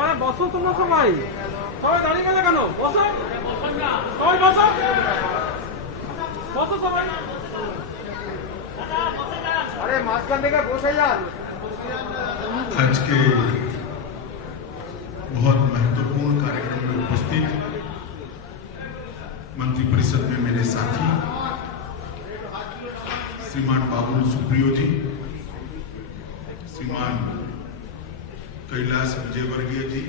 আরে বসো তোমরা সবাই সবাই দাঁড়িয়ে গেলে কেন? বসো সবাই, বসো বসো সবাই। আরে মাঝখান থেকে বসে যান। आज के बहुत महत्वपूर्ण कार्यक्रम में उपस्थित मंत्रिपरिषद में मेरे साथी श्रीमान बाबुल सुप्रियो जी, श्रीमान कैलाश विजयवर्गीय जी,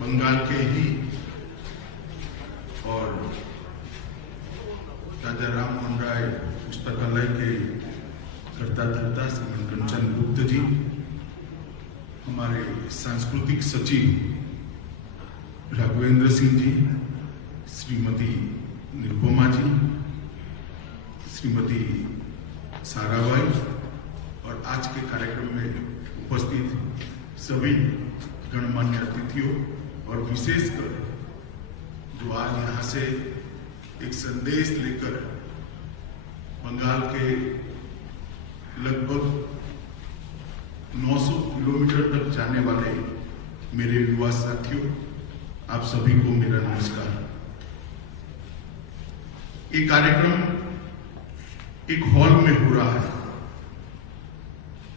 बंगाल के ही और राजा राम मोहन राय पुस्तकालय के कर्ता धर्ता श्रीमान कंचन गुप्त जी, हमारे सांस्कृतिक सचिव राघवेंद्र सिंह जी, श्रीमती निरुपमा जी, श्रीमती साराबाई और आज के कार्यक्रम में उपस्थित सभी गणमान्य अतिथियों और विशेषकर जो आज यहाँ से एक संदेश लेकर बंगाल के लगभग 900 किलोमीटर तक जाने वाले मेरे युवा साथियों, आप सभी को मेरा नमस्कार। ये कार्यक्रम एक हॉल में हो रहा है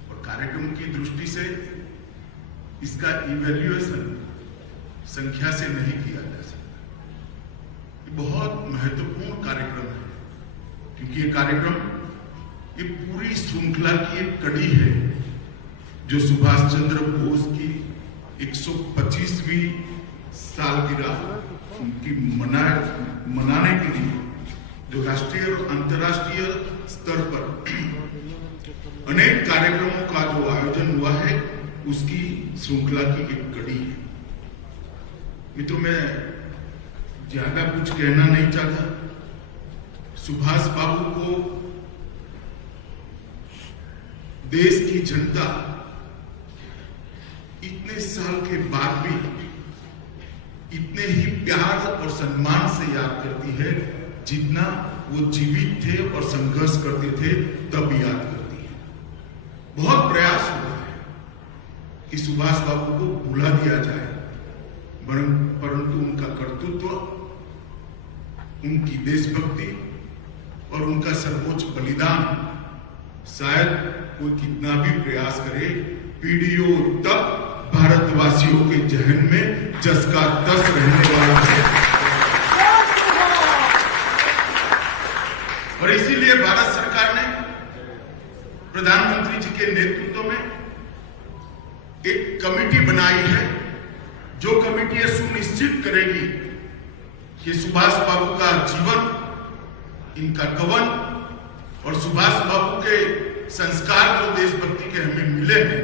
और कार्यक्रम की दृष्टि से इसका इवैल्यूएशन संख्या से नहीं किया जा सकता। ये बहुत महत्वपूर्ण कार्यक्रम है क्योंकि ये कार्यक्रम ये पूरी श्रृंखला की एक कड़ी है जो सुभाष चंद्र बोस की 125वीं सालगिरह उनकी मनाने के लिए जो राष्ट्रीय और अंतर्राष्ट्रीय स्तर पर अनेक कार्यक्रमों का जो आयोजन हुआ है उसकी श्रृंखला की एक कड़ी है। मित्रों, मैं ज्यादा कुछ कहना नहीं चाहता। सुभाष बाबू को देश की जनता इतने साल के बाद भी इतने ही प्यार और सम्मान से याद करती है जितना वो जीवित थे और संघर्ष करते थे तब याद करती है। बहुत प्रयास हुआ है कि सुभाष बाबू को भुला दिया जाए, परंतु उनका कर्तृत्व, उनकी देशभक्ति और उनका सर्वोच्च बलिदान शायद कोई कितना भी प्रयास करे पीढ़ियों तक भारतवासियों के जहन में जस का तस रहने वाला है। और इसीलिए भारत सरकार ने प्रधानमंत्री जी के नेतृत्व में एक कमेटी बनाई है जो कमेटी यह सुनिश्चित करेगी कि सुभाष बाबू का जीवन, इनका कवन और सुभाष बाबू के संस्कार जो देशभक्ति के हमें मिले हैं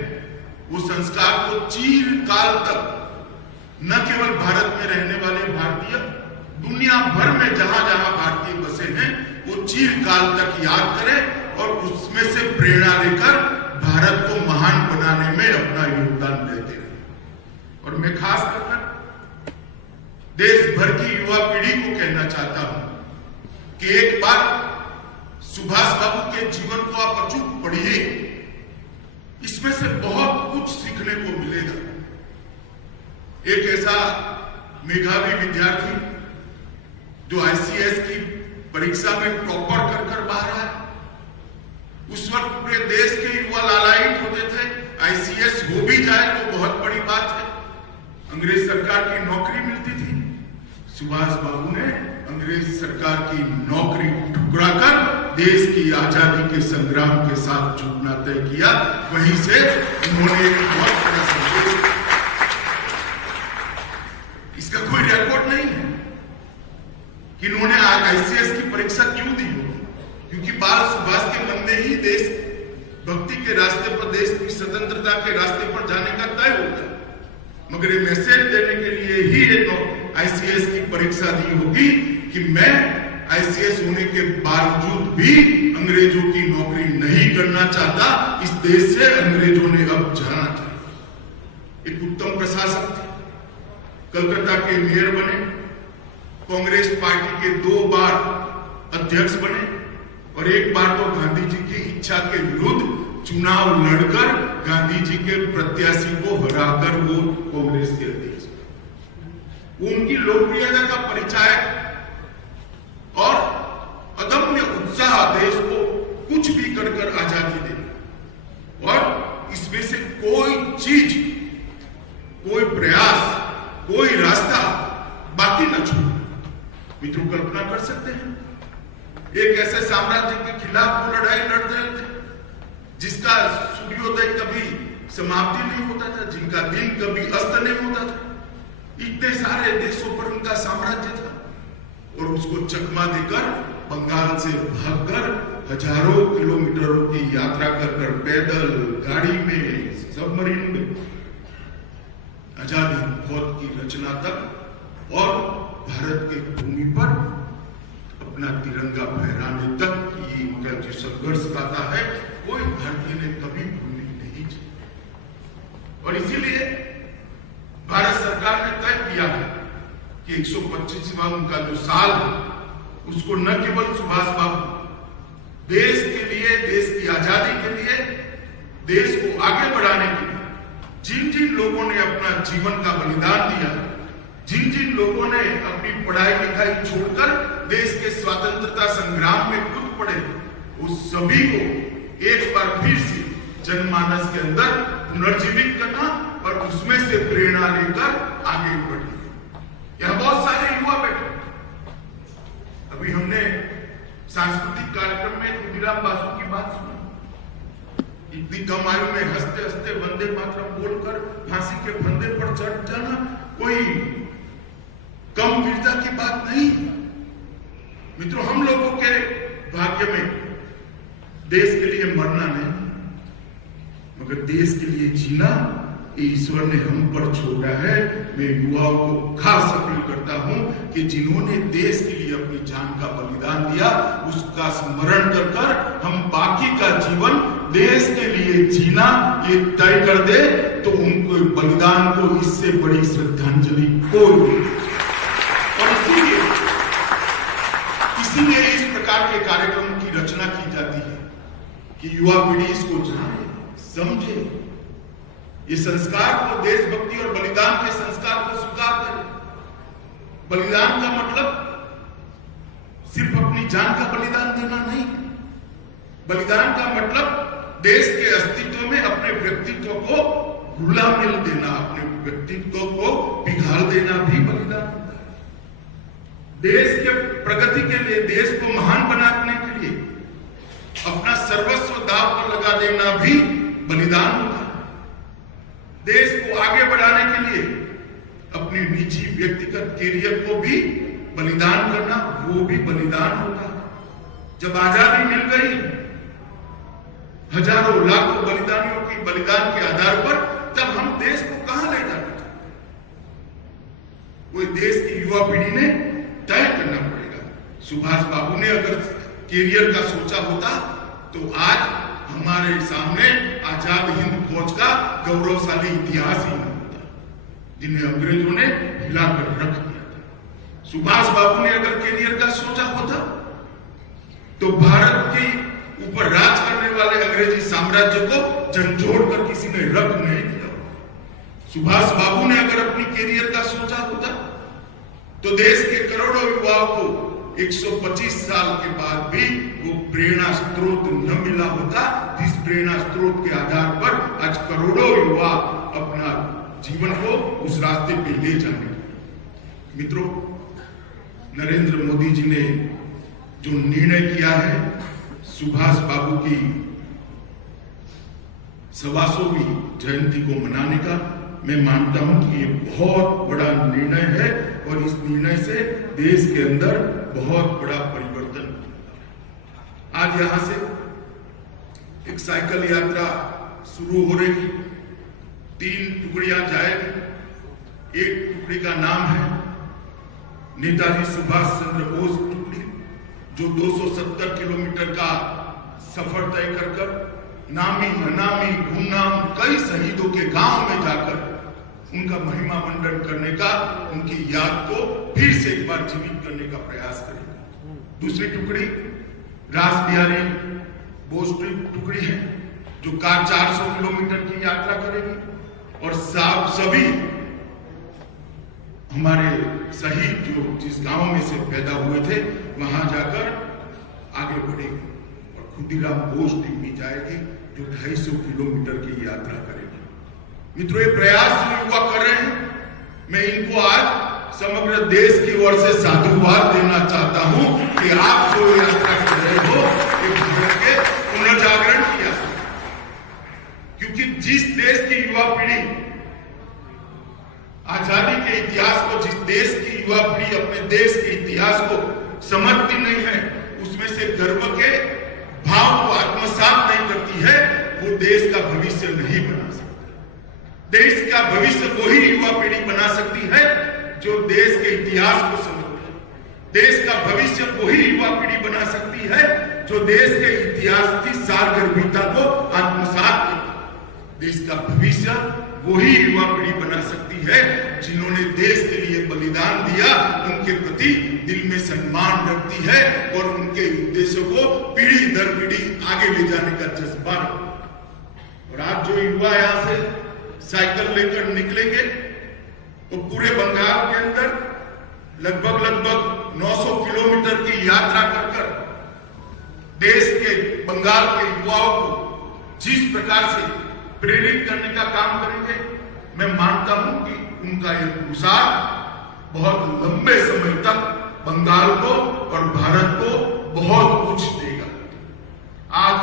वो संस्कार को चिरकाल तक न केवल भारत में रहने वाले भारतीय, दुनिया भर में जहां जहां भारतीय बसे हैं वो चिरकाल तक याद करें और उसमें से प्रेरणा लेकर भारत को महान बनाने में अपना योगदान देते रहे। और मैं खास कर देश भर की युवा पीढ़ी को कहना चाहता हूं कि एक बार सुभाष बाबू के जीवन को आप अचूक पढ़िए, इसमें से बहुत कुछ सीखने को मिलेगा। एक ऐसा मेधावी विद्यार्थी जो आईसीएस की परीक्षा में टॉपर कर बाहर आया, उस वक्त पूरे देश के युवा लालायित होते थे आईसीएस हो भी जाए तो बहुत बड़ी बात है, अंग्रेज सरकार की नौकरी मिलती थी। सुभाष बाबू ने अंग्रेज सरकार की नौकरी ठुकराकर देश की आजादी के संग्राम के साथ जुटना तय किया। वहीं से उन्होंने एक बहुत बड़ा संदेश, इसका कोई रिकॉर्ड नहीं है कि इन्होंने आज आईसीएस की परीक्षा क्यों दी होगी, क्योंकि बाल सुभाष के मन में ही देश भक्ति के रास्ते पर, देश की स्वतंत्रता के रास्ते पर जाने का तय होगा। मगर ये मैसेज देने के लिए ही आईसीएस की परीक्षा दी होगी कि मैं आईसीएस होने के बावजूद भी अंग्रेजों की नौकरी नहीं करना चाहता, इस देश से अंग्रेजों ने अब जाना चाहिए। एक उत्तम प्रशासक थे, कलकत्ता के मेयर बने, कांग्रेस पार्टी के 2 बार अध्यक्ष बने और एक बार तो गांधी जी की इच्छा के विरुद्ध चुनाव लड़कर गांधी जी के प्रत्याशी को हराकर वो कांग्रेस के अध्यक्ष, उनकी लोकप्रियता का परिचायक और अदम्य उत्साह देश को कुछ भी कर आजादी देना, और इसमें से कोई चीज, कोई प्रयास, कोई रास्ता बाकी न छोड़। मित्रों, कल्पना कर सकते हैं एक ऐसे साम्राज्य के खिलाफ वो लड़ाई लड़ रहे थे जिसका सूर्योदय कभी समाप्ति नहीं होता था, जिनका दिन कभी अस्त नहीं होता था। इतने सारे देशों पर उनका साम्राज्य था, और उसको चकमा देकर बंगाल से भागकर हजारों किलोमीटरों की यात्रा कर पैदल, गाड़ी में, सबमरीन में आजाद हिंद फौज की रचना तक और भारत की भूमि पर अपना तिरंगा फहराने तक की इनका जो संघर्ष गाथा है, कोई भारतीय ने कभी भूलनी नहीं चाहिए। और इसीलिए भारत सरकार ने तय किया है कि 125वां उनका जो साल है, उसको न केवल सुभाष बाबू देश के लिए, देश की आजादी के लिए, देश को आगे बढ़ाने के लिए जिन जिन लोगों ने अपना जीवन का बलिदान दिया, जिन जिन लोगों ने अपनी पढ़ाई लिखाई छोड़कर देश के स्वतंत्रता संग्राम में कूद पड़े, उस सभी को एक बार फिर से जनमानस के अंदर पुनर्जीवित करना और उसमें से प्रेरणा लेकर आगे बढ़े। यहां बहुत सारे युवा बैठे। अभी हमने सांस्कृतिक कार्यक्रम में खुदीराम बासु की बात सुनी। इतनी कम आयु में हंसते हंसते वंदे मातरम बोलकर फांसी के फंदे पर चढ़ जाना कोई कम वीरता की बात नहीं। मित्रों, हम लोगों के भाग्य में देश के लिए मरना नहीं, मगर देश के लिए जीना ईश्वर ने हम पर छोड़ा है। मैं युवाओं को खास अपील करता हूं कि जिन्होंने देश के लिए अपनी जान का बलिदान दिया, उसका स्मरण कर हम बाकी का जीवन देश के लिए जीना ये तय कर दे, तो उनको बलिदान को इससे बड़ी श्रद्धांजलि कोई नहीं। और इसीलिए इस प्रकार के कार्यक्रमों की रचना की जाती है कि युवा पीढ़ी इसको जाने, समझे, ये संस्कार को, देशभक्ति और बलिदान के संस्कार को स्वीकार करें। बलिदान का मतलब सिर्फ अपनी जान का बलिदान देना नहीं, बलिदान का मतलब देश के अस्तित्व में अपने व्यक्तित्व को घुला मिल देना, अपने व्यक्तित्व को पिघाल देना भी बलिदान होता है। देश के प्रगति के लिए, देश को महान बनाने के लिए अपना सर्वस्व दांव पर लगा देना भी बलिदान होता है। देश को आगे बढ़ाने के लिए अपनी निजी व्यक्तिगत कैरियर को भी बलिदान करना, वो भी बलिदान होता है। जब आजादी मिल गई, हजारों लाखों बलिदानियों की बलिदान के आधार पर, तब हम देश को कहां ले जाना चाहते? वो देश की युवा पीढ़ी ने तय करना पड़ेगा। सुभाष बाबू ने अगर कैरियर का सोचा होता तो आज हमारे सामने आजाद हिंद फौज का गौरवशाली इतिहास ही न होता, जिन्हें अंग्रेजों ने हिलाकर रख दिया था। सुभाष बाबू ने अगर कैरियर का सोचा होता तो भारत के ऊपर राज करने वाले अंग्रेजी साम्राज्य को झंझोड़ कर किसी ने रख नहीं दिया। सुभाष बाबू ने अगर अपनी कैरियर का सोचा होता तो देश के करोड़ों युवाओं को 125 साल के बाद भी वो प्रेरणा स्रोत न मिला होता, जिस प्रेरणा स्रोत के आधार पर आज करोड़ों युवा अपना जीवन को उस रास्ते पे ले जाने। मित्रों, नरेंद्र मोदी जी ने जो निर्णय किया है सुभाष बाबू की 125वीं जयंती को मनाने का, मैं मानता हूं कि ये बहुत बड़ा निर्णय है और इस निर्णय से देश के अंदर बहुत बड़ा परिवर्तन। आज यहां से एक साइकिल यात्रा शुरू हो रही है, 3 टुकड़ियां जाएगी। एक टुकड़ी का नाम है नेताजी सुभाष चंद्र बोस टुकड़ी, जो 270 किलोमीटर का सफर तय कर नामी अनामी गुमनाम कई शहीदों के गांव में जाकर उनका महिमा मंडन करने का, उनकी याद को फिर से एक बार जीवित करने का प्रयास करेगा। दूसरी टुकड़ी रास बिहारी बोस टुकड़ी है, जो कार 400 किलोमीटर की यात्रा करेगी, और सभी हमारे शहीद जो जिस गांव में से पैदा हुए थे वहां जाकर आगे बढ़ेगी, और खुदीराम बोस टीम भी जाएगी जो 250 किलोमीटर की यात्रा करेगी। मित्रों, ये प्रयास जो युवा कर रहे हैं, मैं इनको आज समग्र देश की ओर से साधुवाद देना चाहता हूं कि आप जो यात्रा कर रहे हो ये भारत के पुनर्जागरण की यात्रा, क्योंकि जिस देश की युवा पीढ़ी आजादी के इतिहास को, जिस देश की युवा पीढ़ी अपने देश के इतिहास को समझती नहीं है, उसमें से गर्व के भाव को आत्मसात नहीं करती है, वो देश का भविष्य नहीं बना सकती। देश का भविष्य वही युवा पीढ़ी बना सकती है जो देश के इतिहास को समझती है। देश का भविष्य वही युवा पीढ़ी बना सकती है जो देश के इतिहास की सारगर्भिता को आत्मसात करती है। देश का भविष्य वही युवा पीढ़ी बना सकती है जिन्होंने देश के लिए बलिदान दिया, उनके प्रति दिल में सम्मान रखती है और उनके उद्देश्यों को पीढ़ी दर पीढ़ी आगे ले जाने का जज्बा। और आप जो युवा यहां से साइकिल लेकर निकलेंगे तो पूरे बंगाल के अंदर लगभग 900 किलोमीटर की यात्रा कर देश के बंगाल के युवाओं को जिस प्रकार से प्रेरित करने का काम करेंगे, मैं मानता हूं कि उनका यह पुरुषार्थ बहुत लंबे समय तक बंगाल को और भारत को बहुत कुछ देगा। आज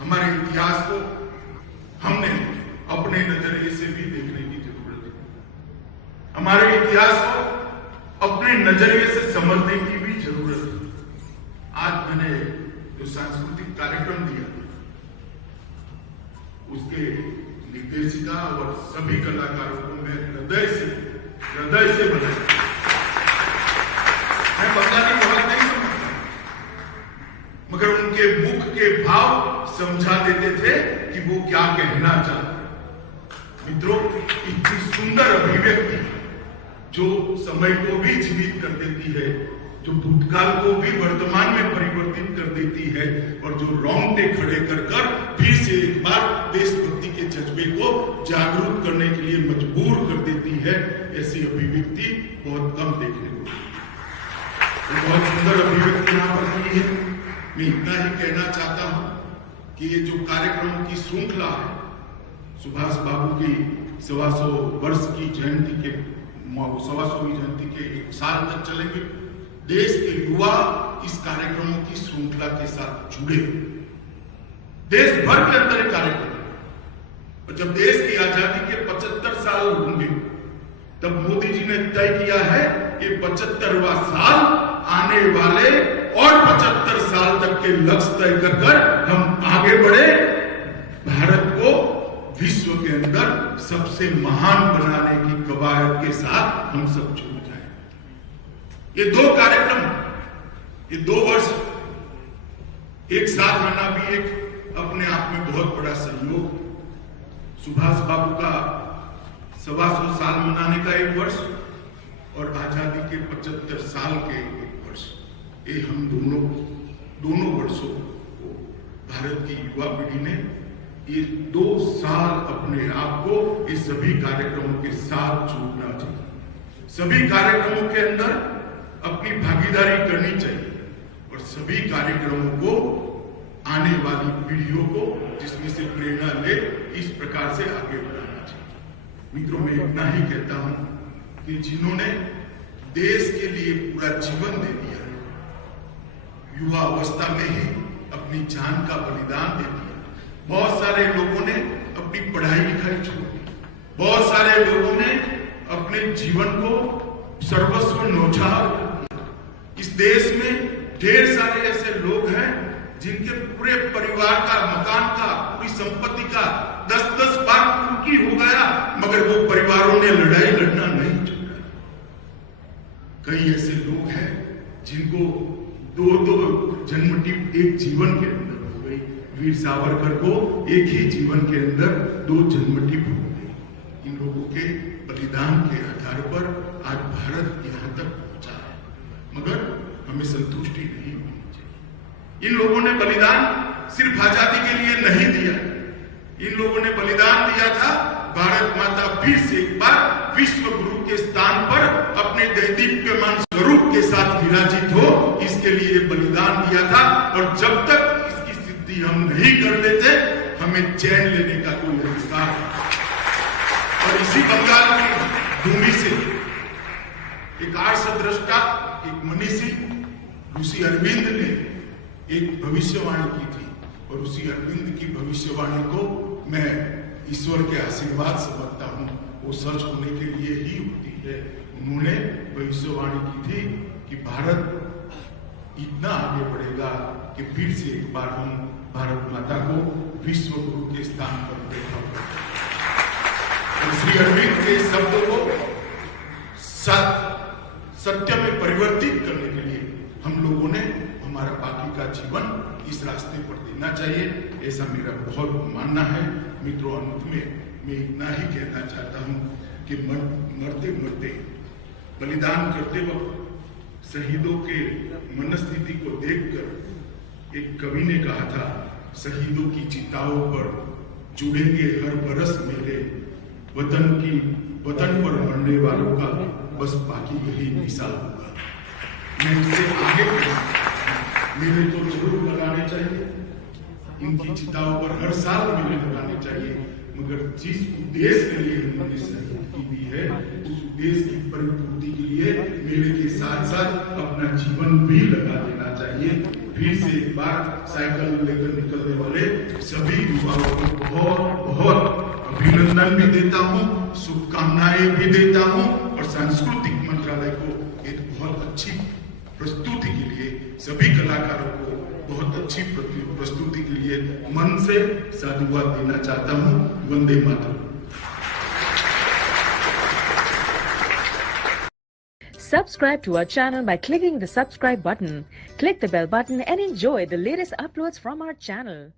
हमारे इतिहास को हमने अपने नजरिए से भी देखने की जरूरत है। हमारे इतिहास को अपने नजरिए से समझने की भी जरूरत है। आज मैंने जो सांस्कृतिक कार्यक्रम दिया, उसके निर्देशिका और सभी कलाकारों को मैं हृदय से बधाई। मैं बंगाली बहुत नहीं समझता, मगर उनके मुख के भाव समझा देते थे कि वो क्या कहना चाहते। मित्रों, इतनी सुंदर अभिव्यक्ति जो समय को भी जीवित कर देती है, जो भूतकाल को भी वर्तमान में परिवर्तित कर देती है, और जो रोंगटे खड़े कर फिर से एक बार देशभक्ति के जज्बे को जागरूक करने के लिए मजबूर कर देती है, ऐसी अभिव्यक्ति बहुत कम देखने को मिलती है। बहुत सुंदर अभिव्यक्ति यहाँ पर की है। मैं इतना ही कहना चाहता हूं कि ये जो कार्यक्रमों की श्रृंखला है, सुभाष बाबू की 125 वर्ष की जयंती के 125वीं जयंती के 1 साल तक चलेंगे। देश के युवा इस कार्यक्रमों की श्रृंखला के साथ जुड़े, देश भर के अंदर कार्यक्रम, और जब देश की आजादी के 75 साल होंगे तब मोदी जी ने तय किया है कि 75वां साल आने वाले और 75 साल तक के लक्ष्य तय कर हम आगे बढ़े, भारत को विश्व के अंदर सबसे महान बनाने की कवायद के साथ हम सब जुड़ जाए। ये 2 कार्यक्रम, ये 2 वर्ष एक साथ आना भी एक अपने आप में बहुत बड़ा सहयोग। सुभाष बाबू का 125 साल मनाने का 1 वर्ष और आजादी के 75 साल के 1 वर्ष, ये हम दोनों वर्षों को भारत की युवा पीढ़ी ने ये 2 साल अपने आप को इस सभी कार्यक्रमों के साथ जोड़ना चाहिए। सभी कार्यक्रमों के अंदर अपनी भागीदारी करनी चाहिए और सभी कार्यक्रमों को आने वाली पीढ़ियों को जिसमें से प्रेरणा ले, इस प्रकार से आगे बढ़ाना चाहिए। मित्रों, मैं इतना ही कहता हूं कि जिन्होंने देश के लिए पूरा जीवन दे दिया, युवा अवस्था में ही अपनी जान का बलिदान दे दिया, बहुत सारे लोगों ने अपनी पढ़ाई लिखाई छोड़ दी, बहुत सारे लोगों ने अपने जीवन को सर्वस्व न्यौछावर कर दिया। इस देश में ढेर सारे ऐसे लोग हैं जिनके पूरे परिवार का, मकान का, पूरी संपत्ति का 10-10 बार कुर्की हो गया, मगर वो परिवारों ने लड़ाई लड़ना नहीं छोड़ा। कई ऐसे लोग हैं जिनको 2-2 जन्मठेप एक जीवन के अंदर हो गई। वीर सावरकर को एक ही जीवन के अंदर 2 जन्मठेप हो गई। इन लोगों के बलिदान के आधार पर आज भारत यहां तक पहुंचा है, मगर हमें संतुष्टि नहीं होनी चाहिए। इन लोगों ने बलिदान सिर्फ आजादी के लिए नहीं दिया, इन लोगों ने बलिदान दिया था। भारत माता फिर से एक बार विश्व गुरु के स्थान पर अपने दैदीप्यमान स्वरूप के साथ विराजित हो, इसके लिए बलिदान दिया था। और जब तक इसकी सिद्धि हम नहीं कर लेते, हमें चैन लेने का कोई अधिकार नहीं। और इसी बंगाल की भूमि से एक आर्षद्रष्टा, एक मनीषी ऋषि अरविंद ने एक भविष्यवाणी की थी, और उसी अरविंद की भविष्यवाणी को मैं ईश्वर के आशीर्वाद समझता हूं। वो सच होने के लिए ही होती है। उन्होंने भविष्यवाणी की थी कि भारत इतना आगे बढ़ेगा कि फिर से एक बार हम भारत माता को विश्व गुरु के स्थान पर देखा। श्री अरविंद के शब्दों को सत्य में परिवर्तित करने के लिए हम लोगों ने हमारा बाकी का जीवन इस रास्ते पर देना चाहिए, ऐसा मेरा बहुत मानना है। मित्रों, अंत में मैं इतना ही कहना चाहता हूं कि मरते मरते बलिदान करते वक्त शहीदों के मनस्थिति को देखकर एक कवि ने कहा था, शहीदों की चिताओं पर जुड़ेंगे हर बरस मेले, वतन पर मरने वालों का बस बाकी यही निशान होगा। मैं इससे आगे मेरे तो जरूर लगाने चाहिए, इनकी चिताओं पर हर साल मेरे लगाने चाहिए, मगर जिस उद्देश्य के लिए उन्होंने शहीदी दी है, उस उद्देश्य की परिपूर्ति के लिए मेरे के साथ साथ अपना जीवन भी लगा देना चाहिए। फिर से एक बार साइकिल लेकर निकलने वाले सभी युवाओं को बहुत बहुत अभिनंदन भी देता हूँ, शुभकामनाएं भी देता हूँ, और सांस्कृतिक मंत्रालय को एक बहुत अच्छी प्रस्तुति के लिए, सभी कलाकारों को बहुत अच्छी प्रस्तुति के लिए मन से साधुवाद देना चाहता हूँ। Vande Mataram. Subscribe to our channel by clicking the subscribe button. Click the bell button and enjoy the latest uploads from our channel.